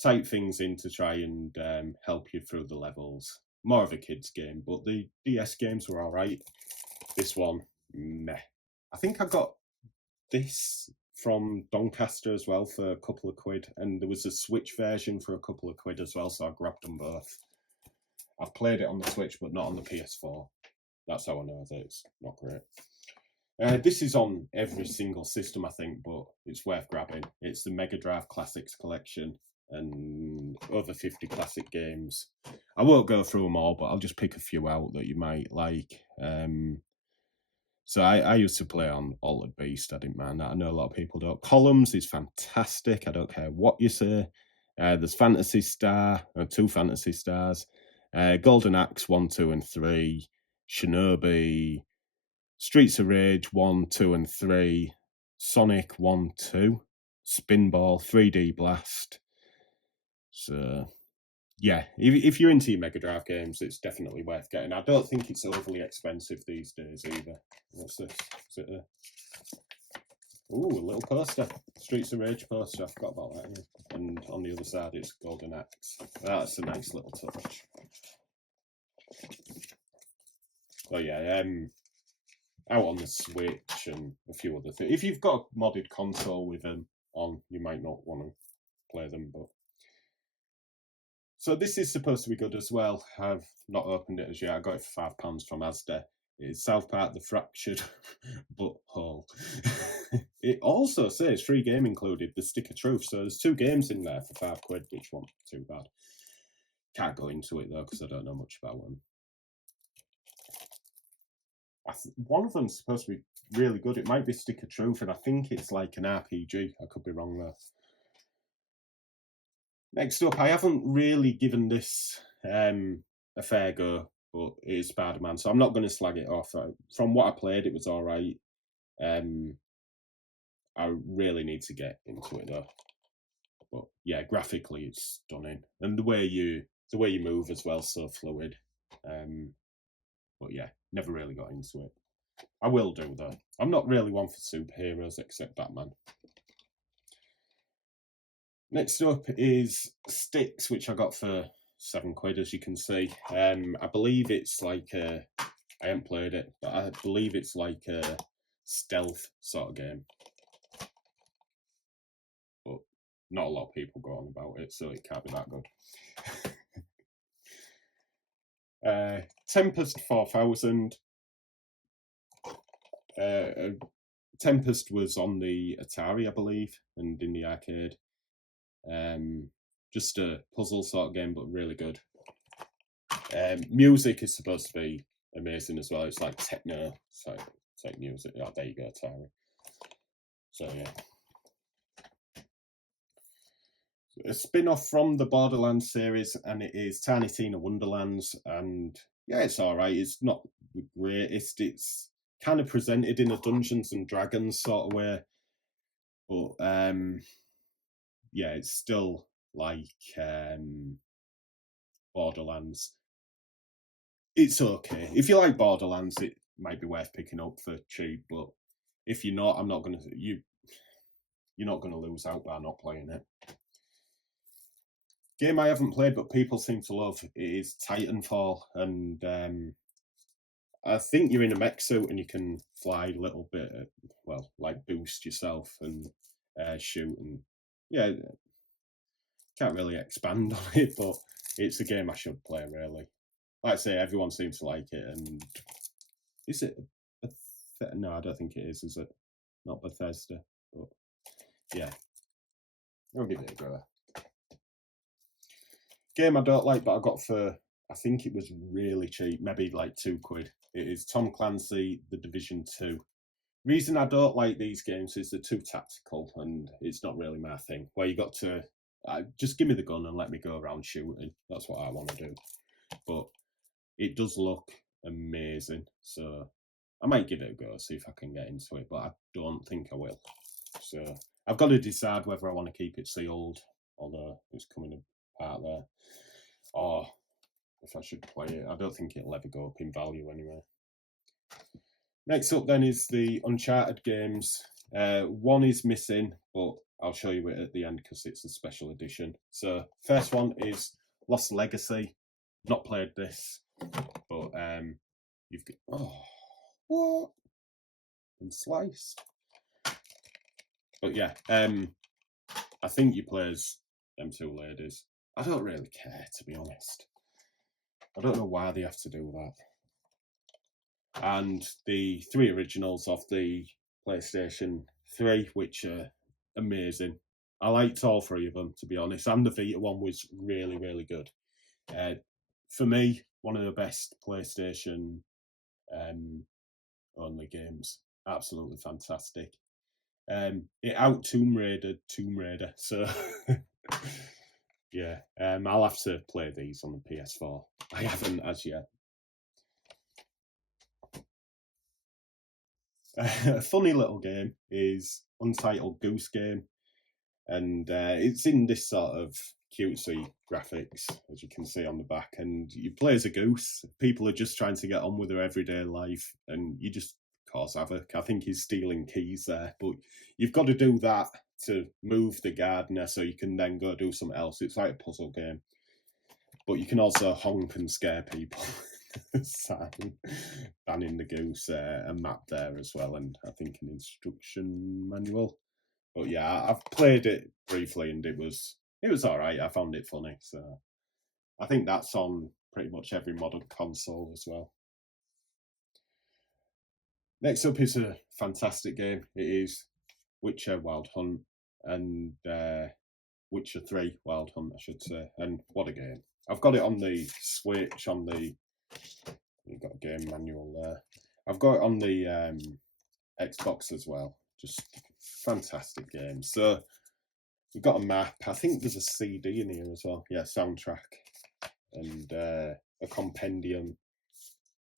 type things in to try and help you through the levels. More of a kid's game, but the DS games were alright. This one, meh. I think I got this from Doncaster as well for a couple of quid, and there was a Switch version for a couple of quid as well, so I grabbed them both. I've played it on the Switch, but not on the PS4. That's how I know that it's not great. This is on every single system, I think, but it's worth grabbing. It's the Mega Drive Classics Collection and over 50 classic games. I won't go through them all, but I'll just pick a few out that you might like. So I used to play on Altered Beast. I didn't mind that. I know a lot of people don't. Columns is fantastic. I don't care what you say. There's Phantasy Star, 2 Phantasy Stars. Golden Axe 1, 2, and 3. Shinobi. Streets of Rage 1, 2, and 3. Sonic 1, 2. Spinball, 3D Blast. So, yeah, if you're into your Mega Drive games, it's definitely worth getting. I don't think it's overly expensive these days either. What's this? Is it a little poster. Streets of Rage poster. I forgot about that. Yeah. And on the other side, it's Golden Axe. That's a nice little touch. So yeah, out on the Switch and a few other things. If you've got a modded console with them on, you might not want to play them, but. So this is supposed to be good as well. I've not opened it as yet. I got it for £5 from Asda. It's South Park: The Fractured Butthole. It also says free game included, The Stick of Truth. So there's 2 games in there for £5, which wasn't too bad. Can't go into it though because I don't know much about them. One of them's supposed to be really good. It might be Stick of Truth, and I think it's like an RPG. I could be wrong though. Next up, I haven't really given this a fair go, but it is Badman, so I'm not going to slag it off. From what I played, it was all right. I really need to get into it though. But yeah, graphically it's stunning, and the way you move as well, so fluid. But yeah, never really got into it. I will do though. I'm not really one for superheroes except Batman. Next up is Sticks, which I got for £7, as you can see. I believe it's like I haven't played it, but I believe it's like a stealth sort of game. But not a lot of people go on about it, so it can't be that good. Tempest 4000. Tempest was on the Atari, I believe, and in the arcade. Just a puzzle sort of game, but really good. Music is supposed to be amazing as well. It's like techno, so it's like music. Oh, there you go, Atari. So yeah, a spin-off from the Borderlands series, and it is Tiny Tina Wonderlands, and yeah, it's all right. It's not the greatest. It's kind of presented in a Dungeons and Dragons sort of way, but yeah, it's still like Borderlands. It's okay. If you like Borderlands, might be worth picking up for cheap. But if you're not, you're not gonna lose out by not playing it. Game I haven't played but people seem to love is Titanfall, and I think you're in a mech suit and you can fly a little bit, well, like boost yourself and shoot, and yeah, can't really expand on it, but it's a game I should play, really. Like I say, everyone seems to like it, and is it? No, I don't think it is it? Not Bethesda, but yeah, I'll give it a go. Game I don't like, but I got for, I think it was really cheap, maybe like £2. It is Tom Clancy, The Division 2. Reason I don't like these games is they're too tactical, and it's not really my thing. Where you got to just give me the gun and let me go around shooting. That's what I want to do. But it does look amazing, so I might give it a go, see if I can get into it, but I don't think I will. So I've got to decide whether I want to keep it sealed, although it's coming apart there, or if I should play it. I don't think it'll ever go up in value anyway. Next up then is the Uncharted games. One is missing, but I'll show you it at the end because it's a special edition. So first one is Lost Legacy. Not played this, but you've got, oh, what? Been sliced. But yeah, I think you play as them two ladies. I don't really care, to be honest. I don't know why they have to do that. And the 3 originals of the PlayStation 3, which are amazing. I liked all 3 of them, to be honest. And the Vita one was really, really good. For me, one of the best PlayStation only games. Absolutely fantastic. It out Tomb Raider, so yeah, I'll have to play these on the PS4. I haven't as yet. A funny little game is Untitled Goose Game, and it's in this sort of cutesy graphics, as you can see on the back, and you play as a goose. People are just trying to get on with their everyday life, and you just cause havoc. I think he's stealing keys there, but you've got to do that to move the gardener so you can then go do something else. It's like a puzzle game, but you can also honk and scare people. Banning the goose, a map there as well, and I think an instruction manual. But yeah, I've played it briefly and it was all right. I found it funny, so I think that's on pretty much every modern console as well. Next up is a fantastic game. It is Witcher Wild Hunt, and Witcher 3 Wild Hunt, I should say. And what a game. I've got it on the Switch, on the... You've got a game manual there. I've got it on the Xbox as well. Just fantastic game. So you've got a map. I think there's a CD in here as well. Yeah, soundtrack. And a compendium.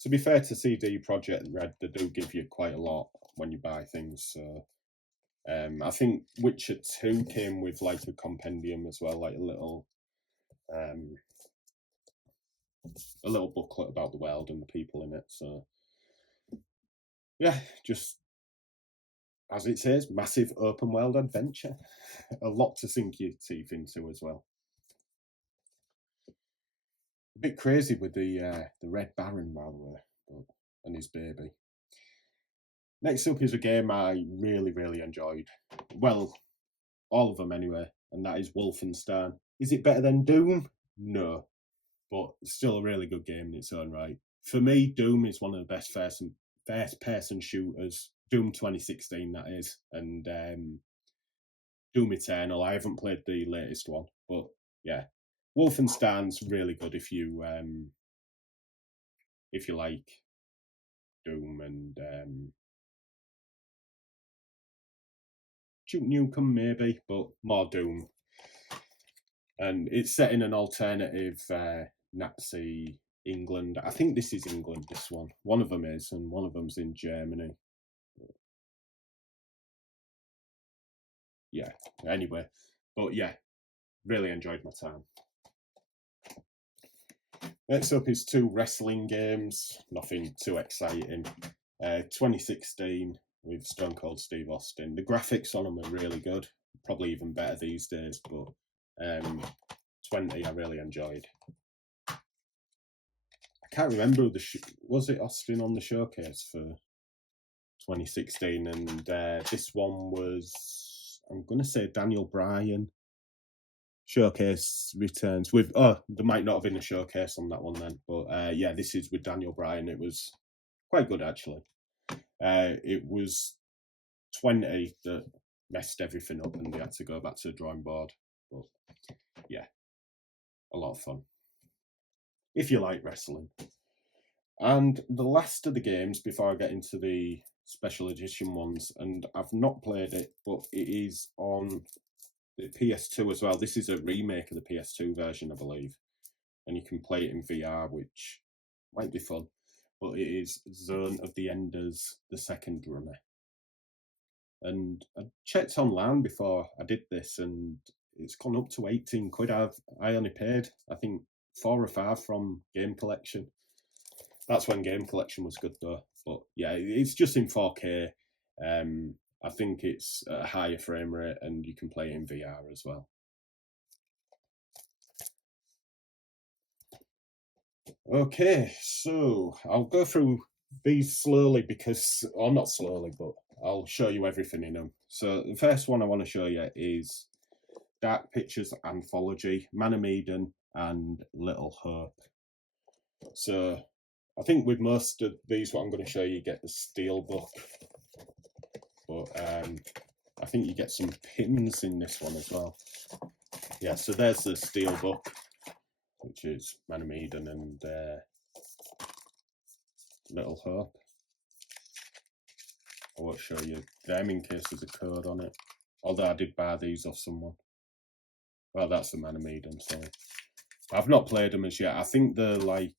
To be fair to CD Projekt Red, they do give you quite a lot when you buy things. So I think Witcher 2 came with like a compendium as well, like a little booklet about the world and the people in it. So yeah, just as it says, massive open world adventure. A lot to sink your teeth into as well. A bit crazy with the Red Baron, by the way, and his baby. Next up is a game I really, really enjoyed. Well, all of them anyway, and that is Wolfenstein. Is it better than Doom? No, but still a really good game in its own right. For me, Doom is one of the best first-person shooters. Doom 2016, that is, and Doom Eternal. I haven't played the latest one, but yeah, Wolfenstein's really good if you like Doom and Duke Nukem maybe, but more Doom. And it's set in an alternative Nazi England. I think this is England, this one. One of them is, and one of them's in Germany. Yeah, anyway. But yeah, really enjoyed my time. Next up is 2 wrestling games, nothing too exciting. 2016 with Stone Cold Steve Austin. The graphics on them are really good, probably even better these days, but 20 I really enjoyed. I can't remember, was it Austin on the showcase for 2016? And this one was, I'm going to say Daniel Bryan. Showcase returns with, there might not have been a showcase on that one then, but yeah, this is with Daniel Bryan. It was quite good actually. It was 20 that messed everything up and they had to go back to the drawing board, but yeah, a lot of fun if you like wrestling. And the last of the games before I get into the special edition ones, and I've not played it, but it is on the PS2 as well. This is a remake of the PS2 version, I believe, and you can play it in VR, which might be fun. But it is Zone of the Enders, the second runner. And I checked online before I did this, and it's gone up to 18 quid. I only paid, I think, 4 or 5 from Game Collection. That's when Game Collection was good though. But yeah, it's just in 4K. I think it's at a higher frame rate and you can play it in VR as well. Okay, so I'll go through these slowly because, or not slowly, but I'll show you everything in them. So the first one I want to show you is Dark Pictures Anthology, Man of Medan and Little Hope. So I think with most of these, what I'm going to show you, get the Steelbook. But I think you get some pins in this one as well. Yeah, so there's the Steelbook, which is Man of Medan and Little Hope. I won't show you them in case there's a code on it. Although I did buy these off someone. Well, that's the Man of Medan, so I've not played them as yet. I think they're like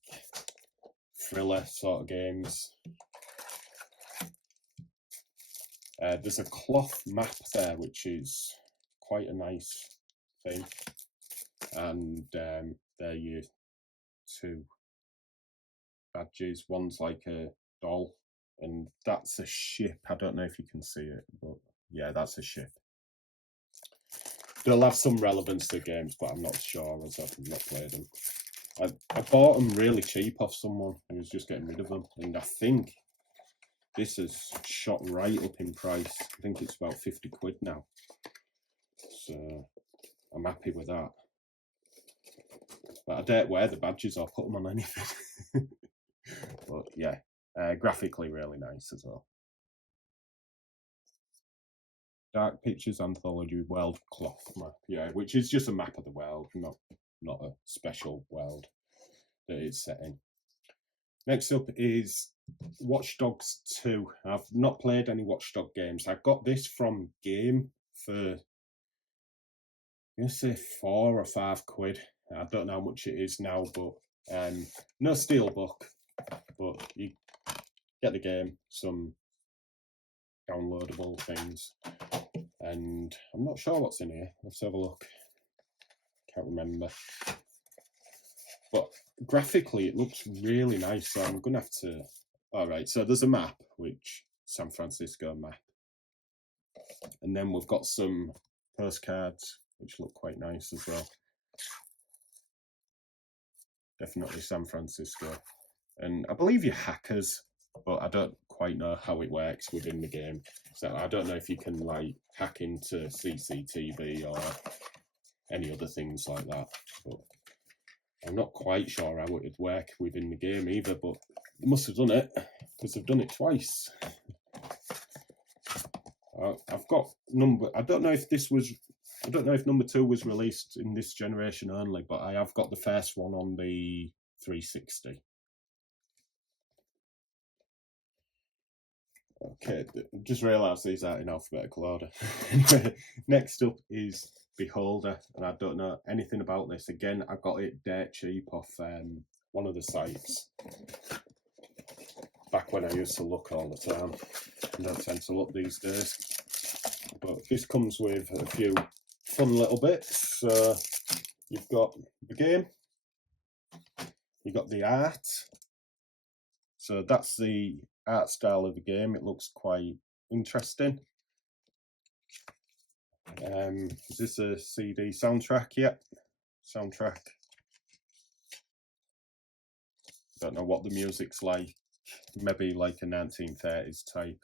thriller sort of games. There's a cloth map there, which is quite a nice thing. And there you 2 badges. One's like a doll, and that's a ship. I don't know if you can see it, but yeah, that's a ship. They'll have some relevance to the games, but I'm not sure as I've not played them. I bought them really cheap off someone who was just getting rid of them, and I think this has shot right up in price. I think it's about 50 quid now. So I'm happy with that. But I don't wear the badges or put them on anything. But yeah, graphically really nice as well. Dark Pictures Anthology World Cloth Map, yeah, which is just a map of the world, not a special world that it's set in. Next up is Watch Dogs 2. I've not played any Watch Dog games. I got this from Game for, I'm going to say 4 or 5 quid. I don't know how much it is now, but no Steelbook, but you get the game, some downloadable things, and I'm not sure what's in here. Let's have a look. Can't remember. But graphically, it looks really nice, so I'm going to have to... Alright, so there's a map, which San Francisco map. And then we've got some postcards, which look quite nice as well. Definitely San Francisco. And I believe you're hackers, but I don't quite know how it works within the game. So I don't know if you can like hack into CCTV or any other things like that. But I'm not quite sure how it would work within the game either, but they must have done it, because they've done it twice. I've got number... I don't know if number 2 was released in this generation only, but I have got the first one on the 360. Okay, just realised these aren't in alphabetical order. Next up is Beholder, and I don't know anything about this. Again, I got it dirt cheap off one of the sites back when I used to look all the time. I don't tend to look these days. But this comes with a few fun little bits. So you've got the game, You got the art. So that's the art style of the game. It looks quite interesting. Is this a CD soundtrack? Yep, soundtrack. Don't know what the music's like. Maybe like a 1930s type.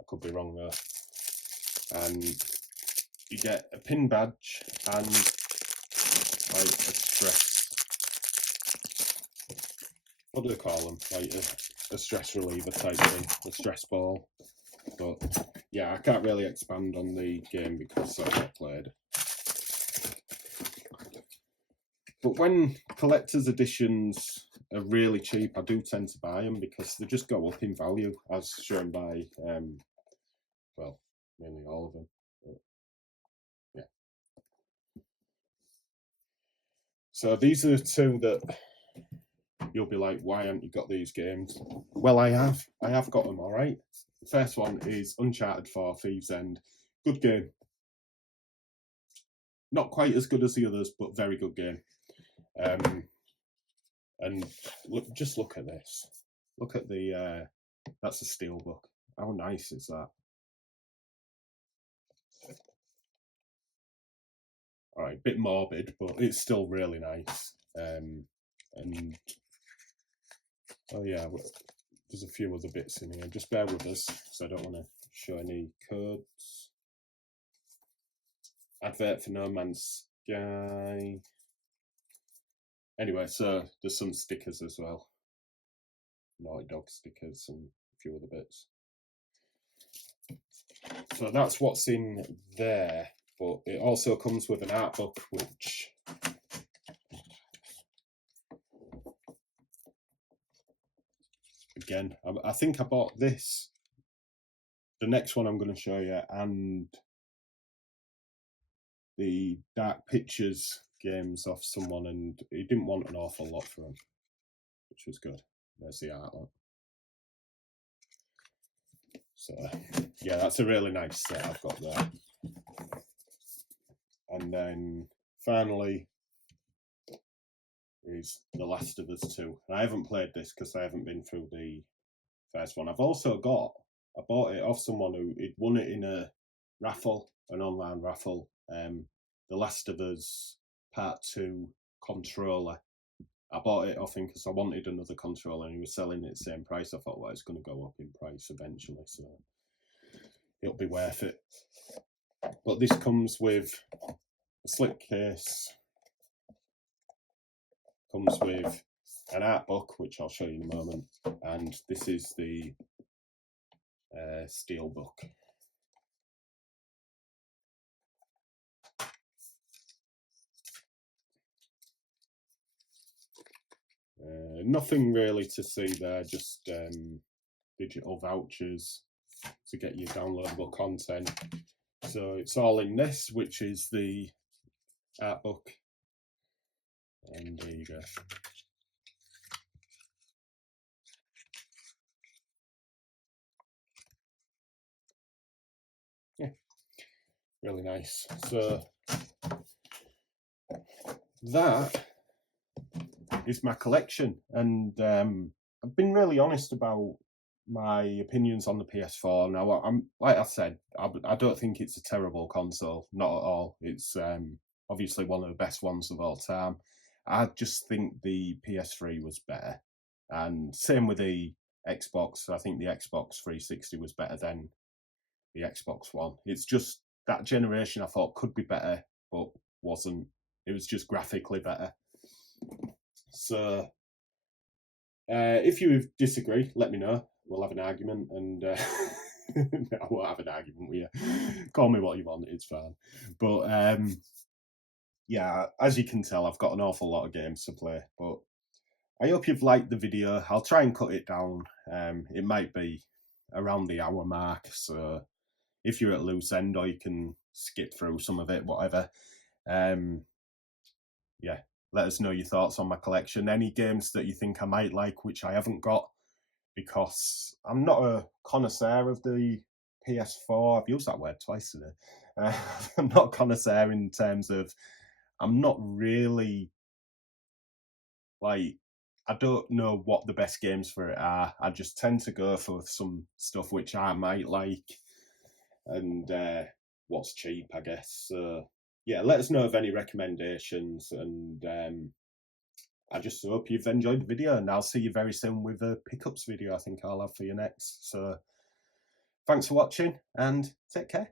I could be wrong though. And you get a pin badge and like a stress. What do they call them? Like a stress reliever type thing, a stress ball. But yeah, I can't really expand on the game because I've not played. But when collector's editions are really cheap, I do tend to buy them because they just go up in value, as shown by, well, nearly all of them. But, yeah. So these are the two that you'll be like, why haven't you got these games? Well, I have got them, all right. The first one is Uncharted 4 Thieves End. Good game. Not quite as good as the others, but very good game. And just look at this. Look at the, that's a steelbook. How nice is that? All right, a bit morbid, but it's still really nice. And oh yeah, there's a few other bits in here. Just bear with us, so I don't want to show any codes. Advert for No Man's Sky. Anyway, so there's some stickers as well. Naughty Dog stickers and a few other bits. So that's what's in there, but it also comes with an art book, which again, I think I bought this, the next one I'm going to show you, and the Dark Pictures games off someone, and he didn't want an awful lot for them, which was good. There's the art one. So yeah, that's a really nice set I've got there. And then finally is The Last of Us 2. I haven't played this because I haven't been through the first one. I've also got, I bought it off someone who had won it in a raffle, an online raffle. The Last of Us Part 2 controller. I bought it off him because I wanted another controller and he was selling it at the same price. I thought, well, it's going to go up in price eventually, so it'll be worth it. But this comes with a slip case, comes with an art book, which I'll show you in a moment, and this is the steel book. Nothing really to see there, just digital vouchers to get your downloadable content. So it's all in this, which is the art book. And there you go. Yeah, really nice. So that is my collection, and I've been really honest about my opinions on the PS4. Now, I'm like I said, I don't think it's a terrible console, not at all. It's obviously one of the best ones of all time. I just think the PS3 was better, and same with the Xbox. I think the Xbox 360 was better than the Xbox One. It's just that generation I thought could be better, but wasn't. It was just graphically better. So if you disagree, let me know. We'll have an argument, and I won't have an argument with you. Call me what you want, it's fine. But yeah, as you can tell, I've got an awful lot of games to play. But I hope you've liked the video. I'll try and cut it down. It might be around the hour mark, so if you're at loose end, or you can skip through some of it, whatever. Yeah, let us know your thoughts on my collection. Any games that you think I might like, which I haven't got, because I'm not a connoisseur of the PS4. I've used that word twice today. I'm not a connoisseur in terms of, I'm not really like I don't know what the best games for it are. I just tend to go for some stuff which I might like, and what's cheap, I guess. So yeah, let us know of any recommendations, and I just hope you've enjoyed the video, and I'll see you very soon with a pickups video I think I'll have for you next. So thanks for watching, and take care.